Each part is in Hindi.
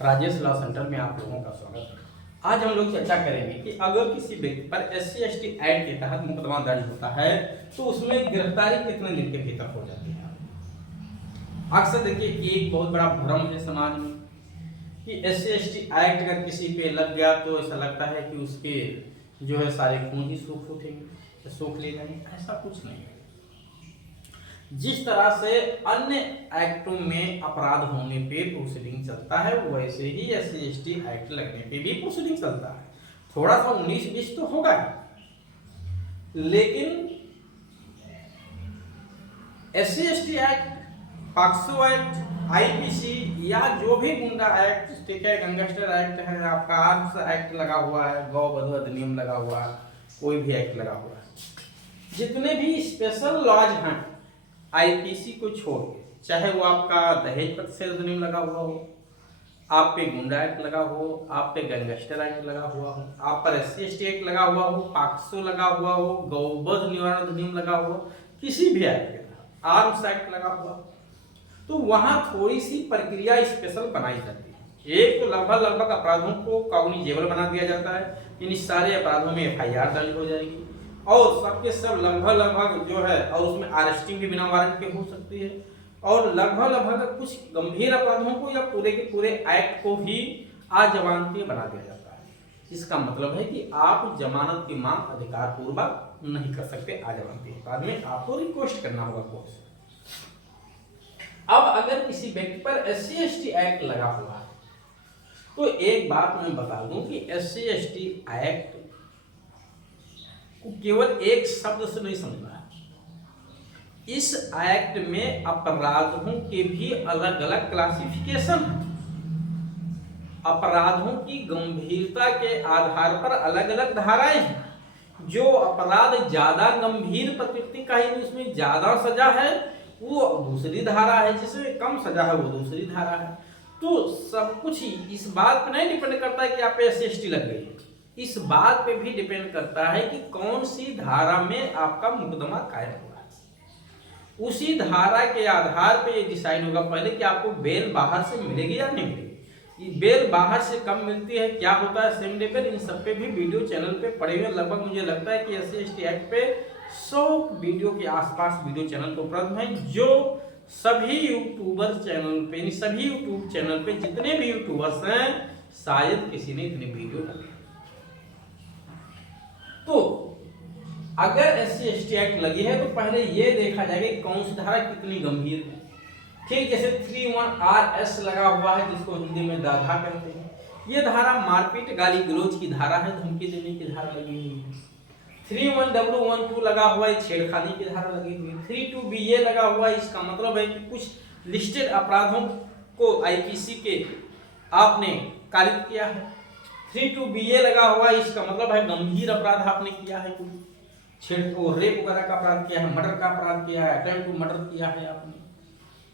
राजेश लॉ सेंटर में आप लोगों का स्वागत है। आज हम लोग चर्चा करेंगे कि अगर किसी व्यक्ति पर SC/ST एक्ट के तहत मुकदमा दर्ज होता है तो उसमें गिरफ्तारी कितने दिन के भीतर हो जाती है। अक्सर देखिए एक बहुत बड़ा भ्रम है समाज में कि SC/ST एक्ट अगर किसी पे लग गया तो ऐसा लगता है कि उसके जो है सारे खून ही सूख उठेंगे, सूख ले जाएंगे। ऐसा कुछ नहीं है। जिस तरह से अन्य एक्टों में अपराध होने पे प्रोसीडिंग चलता है वैसे ही SC/ST एक्ट लगने पे भी प्रोसीडिंग चलता है। थोड़ा सा 19-20 तो होगा ही, लेकिन SC/ST act, POCSO act, IPC या जो भी गुंडा एक्ट, ठीक है, गैंगस्टर एक्ट है, आपका आर्म्स एक्ट लगा हुआ है, गौ वधू अधिनियम लगा हुआ है, कोई भी एक्ट लगा हुआ है, जितने भी स्पेशल लॉज हैं IPC को छोड़ के, चाहे वो आपका दहेज प्रतिषेध अधिनियम लगा हुआ हो, आप पे गुंडा एक्ट लगा हो, आप पे गैंगस्टर एक्ट लगा हुआ हो, आप पर SC/ST एक्ट लगा हुआ हो, पॉक्सो लगा हुआ हो, गौवध निवारण अधिनियम लगा हुआ हो, किसी भी एक्ट के तहत आर्म्स एक्ट लगा हुआ, तो वहां थोड़ी सी प्रक्रिया स्पेशल बनाई जाती है। एक तो लगभग अपराधों को कॉग्निजेबल बना दिया जाता है, इन सारे अपराधों में FIR दर्ज हो जाएगी और सबके सब लगभग जो है, और उसमें अरेस्टिंग भी बिना वारंट के हो सकती है, और लगभग कुछ गंभीर अपराधों को या पूरे के पूरे एक्ट को भी अजमानती बना दिया जाता है। इसका मतलब है कि आप जमानत की मांग अधिकार पूर्वक नहीं कर सकते अजमानती अपराध में, आपको रिक्वेस्ट करना होगा कोर्ट से। अब अगर किसी व्यक्ति पर SC/ST एक्ट लगा हुआ है तो एक बात मैं बता दूं कि SC/ST एक्ट को केवल एक शब्द से नहीं समझना है। इस एक्ट में अपराधों के भी अलग अलग क्लासिफिकेशन है। अपराधों की गंभीरता के आधार पर अलग अलग धाराएं हैं। जो अपराध ज्यादा गंभीर प्रकृति का है, उसमें ज्यादा सजा है, वो दूसरी धारा है, जिसमें कम सजा है वो दूसरी धारा है। तो सब कुछ ही इस बात पर नहीं डिपेंड करता है कि आप पे SC/ST लग गई है, इस बात पे भी डिपेंड करता है कि कौन सी धारा में आपका मुकदमा कायम हुआ है। उसी धारा के आधार पे ये डिसाइड होगा पहले कि आपको बेल बाहर से मिलेगी या नहीं मिलेगी। बेल बाहर से कम मिलती है, क्या होता है सेम डे पर, इन सब पे भी वीडियो चैनल पे पड़े हुए। लगभग मुझे लगता है कि SC/ST एक्ट पे 100 वीडियो के आसपास वीडियो चैनल पे उपलब्ध हैं, जो सभी यूट्यूबर चैनल पे, सभी यूट्यूब चैनल पे जितने भी यूट्यूबर्स हैं शायद किसी ने इतने वीडियो डाले। तो अगर SC/ST एक्ट लगी है तो पहले ये देखा जाएगा कि कौन सी धारा कितनी गंभीर है। ठीक, जैसे 31RS लगा हुआ है, जिसको हिंदी में दाधा कहते हैं। ये धारा मारपीट गाली गलौज की धारा है, धमकी देने की धारा लगी हुई है। 31W12 लगा हुआ है, छेड़खानी की धारा लगी हुई है। 32BA लगा हुआ है, इसका मतलब है कि कुछ लिस्टेड अपराधों को IPC के आपने कारित किया है। 32BA लगा हुआ है, इसका मतलब है गंभीर अपराध आपने किया है, कोई छेड़ को रेप वगैरह का अपराध किया है, मर्डर का अपराध किया है, अटेम्प्ट टू मर्डर किया है, आपने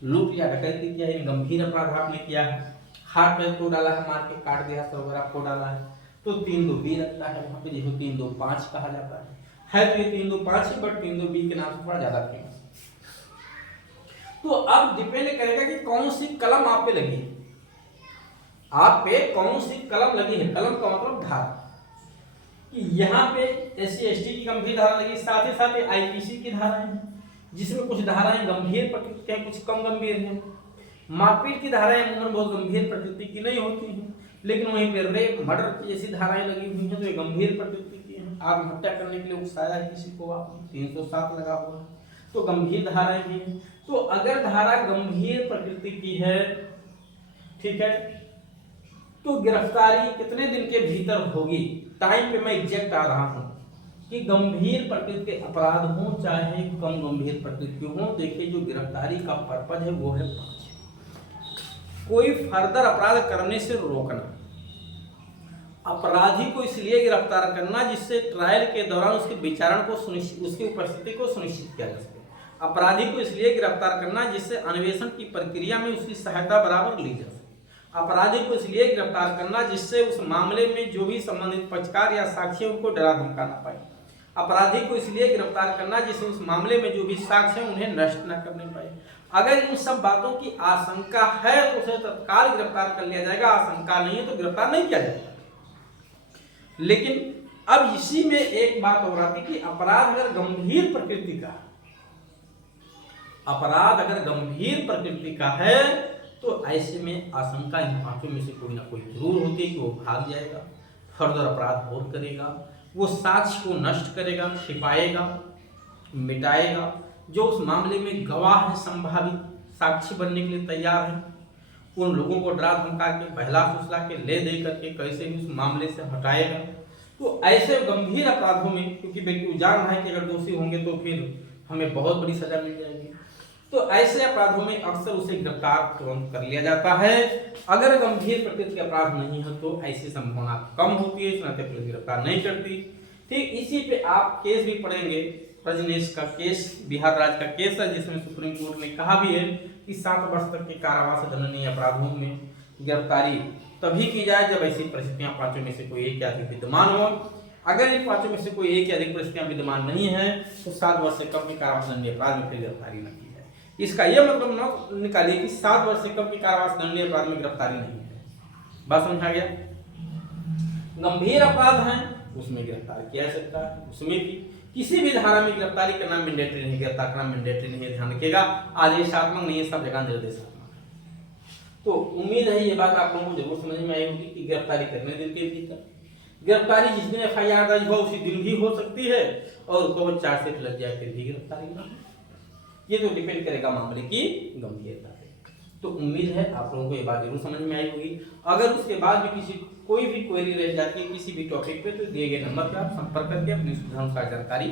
लूट या डकैती किया है, गंभीर अपराध आपने किया है, हाथ पैर को डाला है, मार के काट दिया, सर वगैरह को डाला है, तो 302B लगता है वहां पे, जिसको 325 कहा जाता है तो ये 325 ही, बट 302B के नाम से थोड़ा ज्यादा फेमस। तो अब डिपेंड करेगा कि कौन सी कलम आप पे लगी है, आप पे कौन सी कलम लगी है। कलम का मतलब धारा, कि यहाँ पे SC/ST की गंभीर धारा लगी, साथ ही साथ IPC की धाराएं हैं, जिसमें कुछ धाराएं गंभीर प्रकृति के, कुछ कम गंभीर हैं। मारपीट की धाराएं अमूमन बहुत गंभीर प्रकृति की नहीं होती हैं, लेकिन वहीं पे रेप मर्डर की जैसी धाराएं लगी हुई हैं तो ये गंभीर प्रकृति की हैं। आत्महत्या करने के लिए उकसाया है किसी को, आप 307 लगा हुआ है, तो गंभीर धाराएं भी हैं। तो अगर धारा गंभीर प्रकृति की है, ठीक है, तो गिरफ्तारी कितने दिन के भीतर होगी। टाइम पे मैं एग्जैक्ट आ रहा हूं कि गंभीर प्रकृति के अपराध हो चाहे कम गंभीर प्रकृति हो, देखिए जो गिरफ्तारी का पर्पज है वो है 5। कोई फर्दर अपराध करने से रोकना, अपराधी को इसलिए गिरफ्तार करना जिससे ट्रायल के दौरान उसके विचारण को उसकी उपस्थिति को सुनिश्चित किया जा सके। अपराधी को इसलिए गिरफ्तार करना जिससे अन्वेषण की प्रक्रिया में उसकी सहायता बराबर ली जा सके। अपराधी को इसलिए गिरफ्तार करना जिससे उस मामले में जो भी संबंधित पक्षकार या साक्षी उनको डरा धमका ना पाए। अपराधी को इसलिए गिरफ्तार करना जिससे उस मामले में जो भी साक्ष्य है उन्हें नष्ट न करने पाए। अगर इन सब बातों की आशंका है तो उसे तत्काल गिरफ्तार कर लिया जाएगा, आशंका नहीं है तो गिरफ्तार नहीं किया जाएगा। लेकिन अब इसी में एक बात और आती कि अपराध अगर गंभीर प्रकृति का, अपराध अगर गंभीर प्रकृति का है तो ऐसे में आशंका इन पांचों में से कोई ना कोई जरूर होती है कि वो भाग जाएगा, फर्दर अपराध और करेगा, वो साक्ष्य को नष्ट करेगा, छिपाएगा, मिटाएगा। जो उस मामले में गवाह है, संभावित साक्षी बनने के लिए तैयार है, उन लोगों को डरा धमका के, बहला फुसला के, ले दे करके कैसे भी उस मामले से हटाएगा। तो ऐसे गंभीर अपराधों में, क्योंकि व्यक्ति जान रहा है कि अगर दोषी होंगे तो फिर हमें बहुत बड़ी सजा मिल जाएगी, तो ऐसे अपराधों में अक्सर उसे गिरफ्तार तुरंत कर लिया जाता है। अगर गंभीर प्रकृति के अपराध नहीं हो तो ऐसी संभावना कम होती है, इस नाते पुलिस गिरफ्तार नहीं करती। ठीक इसी पे आप केस भी पढ़ेंगे, रजनीश का केस, बिहार राज्य का केस है, जिसमें सुप्रीम कोर्ट ने कहा भी है कि 7 वर्ष तक के कारावास दंडनीय अपराधों में गिरफ्तारी तभी की जाए जब ऐसी परिस्थितियां पांचों में से कोई एक या अधिक विद्यमान हो। अगर इन पांचों में से कोई एक या अधिक परिस्थितियां विद्यमान नहीं है तो 7 वर्ष से कम के कारावास दंडनीय अपराध में फिर गिरफ्तारी न की जाए। इसका यह मतलब न निकालिए कि 7 वर्ष से कम के कारावास दंडनीय अपराध में गिरफ्तारी नहीं है। बात समझा गया? गंभीर अपराध हैं उसमें गिरफ्तार किया जा सकता है, उसमें भी किसी भी धारा में गिरफ्तारी करना मैंडेटरी नहीं, गिरफ्तार करना मैंडेटरी नहीं है, ध्यान रखिएगा। आदेशात्मक नहीं है, सब जगह निर्देशात्मक है। तो उम्मीद है ये बात आप लोगों को जरूर समझ में आई होगी कि गिरफ्तारी करने दिन के भीतर, गिरफ्तारी जिस दिन FIR दर्ज हो उसी दिन भी हो सकती है, और उसको चार्जशीट लग जाए फिर भी गिरफ्तारी ना, ये तो डिपेंड करेगा मामले की गंभीरता पे। तो उम्मीद है आप लोगों को ये बात जरूर समझ में आई होगी। अगर उसके बाद भी कोई भी क्वेरी रह जाती है किसी भी टॉपिक पे तो दिए गए नंबर पे आप संपर्क करके अपनी सुविधा अनुसार जानकारी